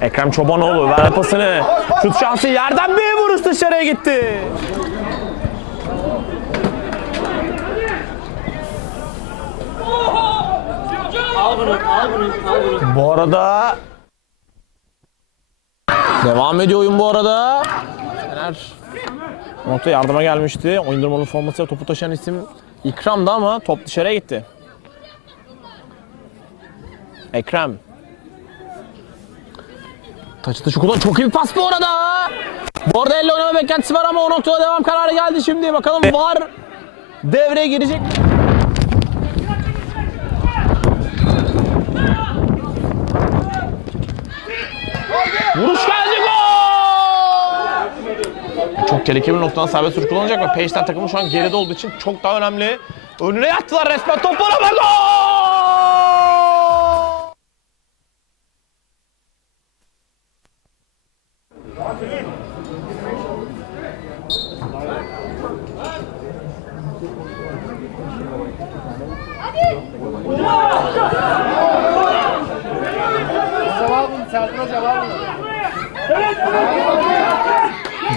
Ekrem Çobanoğlu ver pasını. Şut şansı yerden bir vuruş dışarıya gitti. Al bunu, al bunu, al bunu. Bu arada devam ediyor oyun bu arada. Fener nokta yardıma gelmişti. Oyun durmanın formasıyla topu taşıyan isim İkram'dı ama top dışarıya gitti. Ekrem. Taçı taşı kullan. Çok iyi bir pas bu arada. Bu arada elle oynama beklentisi var ama o noktada devam kararı geldi şimdi. Bakalım var devreye girecek. Vuruş geldi gol! Çok tehlikeli bir noktadan serbest vuruş kullanacak ve Peyşler takımı şu an geride olduğu için çok daha önemli. Önüne yattılar resmen toplara ve gol!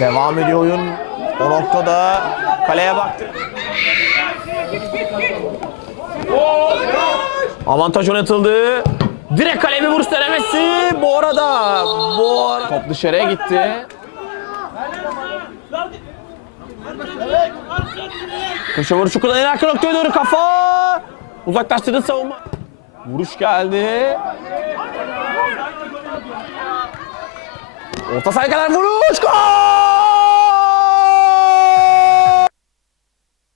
Devam ediyor oyun. O noktada kaleye baktı. Avantaj oynatıldı. Direkt kaleye bir vuruş denemesi. Bu arada. Bu arada. Top dışarıya gitti. Köşe vuruşu kullanan arka noktaya doğru kafa. Uzaklaştırdı savunma. Vuruş geldi. Orta sahaya kadar vuruş. Gol!